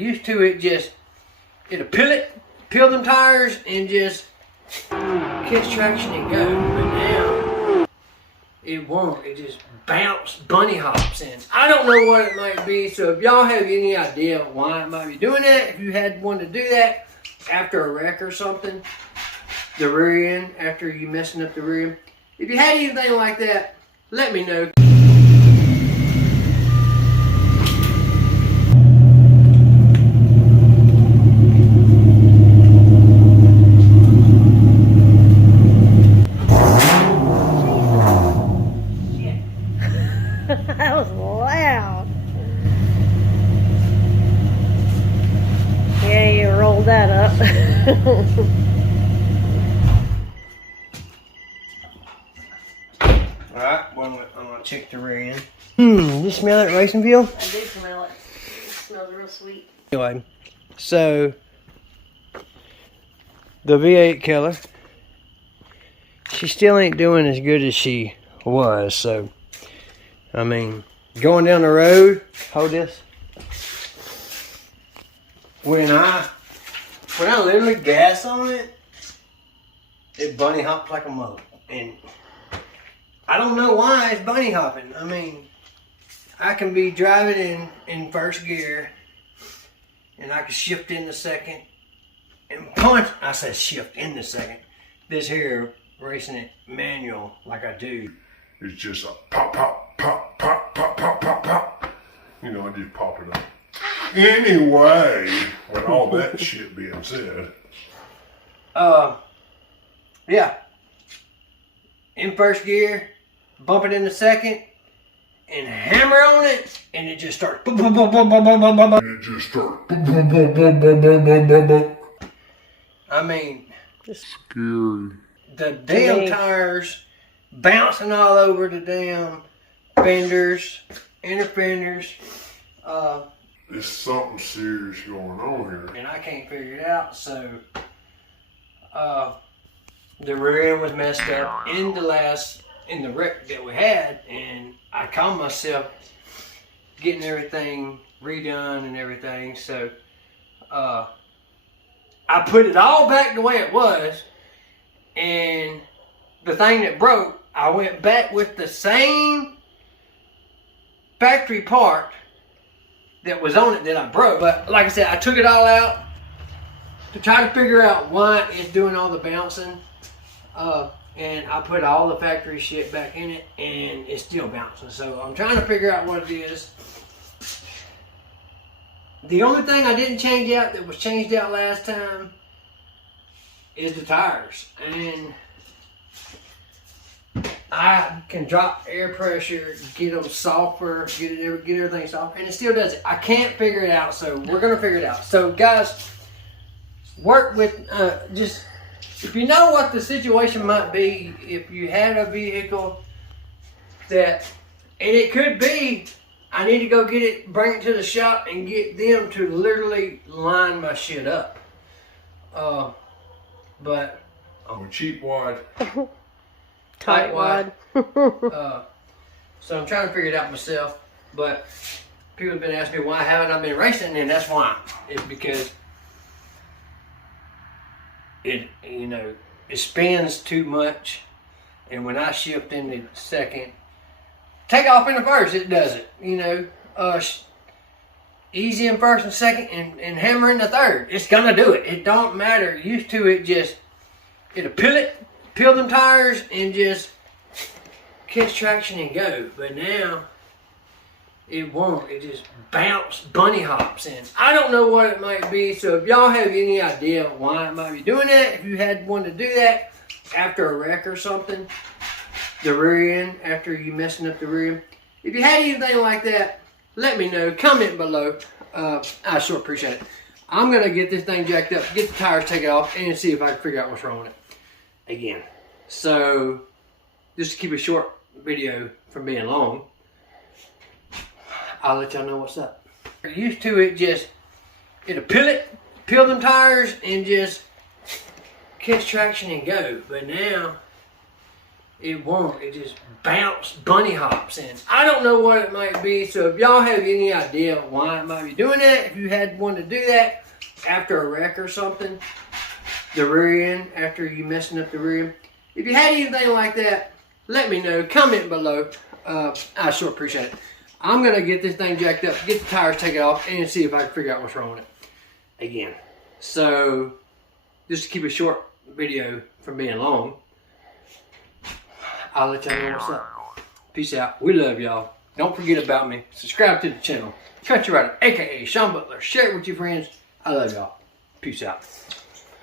used to it just, it'll peel them tires and just catch traction and go. But now, it won't. It just bunny hops in. I don't know what it might be, so if y'all have any idea why it might be doing that, if you had one to do that after a wreck or something, the rear end, after you messing up the rear end, if you had anything like that, let me know. That was loud. Yeah, you rolled that up. Alright, well, I'm gonna check the rear end. You smell that racing fuel? I do smell it. It smells real sweet. Anyway, so the V8 killer, she still ain't doing as good as she was. So, I mean, going down the road, hold this. When I literally gas on it, it bunny hops like a mother. And I don't know why it's bunny hopping. I mean, I can be driving in first gear, and I can shift in the second, and punch. I said shift in the second. This here, racing it manual like I do. It's just a pop, pop, pop, pop, pop, pop, pop, pop. You know, I just pop it up. Anyway, with all that shit being said. Yeah. In first gear, bump it in the second, and hammer on it, and it just starts. It just starts. I mean, Scary. the damn tires bouncing all over the damn fenders, inner fenders. There's something serious going on here. And I can't figure it out, so the rear end was messed up in the wreck that we had, and I caught myself getting everything redone and everything. So I put it all back the way it was, and the thing that broke, I went back with the same factory part that was on it that I broke. But like I said, I took it all out to try to figure out why it's doing all the bouncing. And I put all the factory shit back in it, and it's still bouncing. So I'm trying to figure out what it is. The only thing I didn't change out that was changed out last time is the tires. And I can drop air pressure, get them softer, get everything soft, and it still does it. I can't figure it out, so we're gonna figure it out. So guys, work with just, if you know what the situation might be, if you had a vehicle that, and it could be, I need to go get it, bring it to the shop and get them to literally line my shit up. But I'm a cheap wad. Tight wad. So I'm trying to figure it out myself. But people have been asking me why haven't I been racing, and that's why. It's because it spins too much, and when I shift in the second, take off in the first, it does it. Easy in first and second, and hammer in the third. It's gonna do it. It don't matter. Used to it just, it'll peel them tires and just catch traction and go. But now it won't. It just bunny hops in. I don't know what it might be, so if y'all have any idea why it might be doing that, if you had one to do that after a wreck or something, the rear end, after you messing up the rear end, if you had anything like that, let me know. Comment below. I sure appreciate it. I'm gonna get this thing jacked up, get the tires taken off, and see if I can figure out what's wrong with it again. So just to keep a short video from being long, I'll let y'all know what's up. Used to it just, it'll peel them tires and just catch traction and go. But now it won't. It just bunny hops in. I don't know what it might be. So if y'all have any idea why it might be doing that, if you had one to do that after a wreck or something, the rear end, after you messing up the rear end, if you had anything like that, let me know. Comment below. I sure appreciate it. I'm going to get this thing jacked up, get the tires taken off, and see if I can figure out what's wrong with it again. So, just to keep a short video from being long, I'll let y'all know what's up. Peace out. We love y'all. Don't forget about me. Subscribe to the channel. Country Rider, a.k.a. Sean Butler. Share it with your friends. I love y'all. Peace out.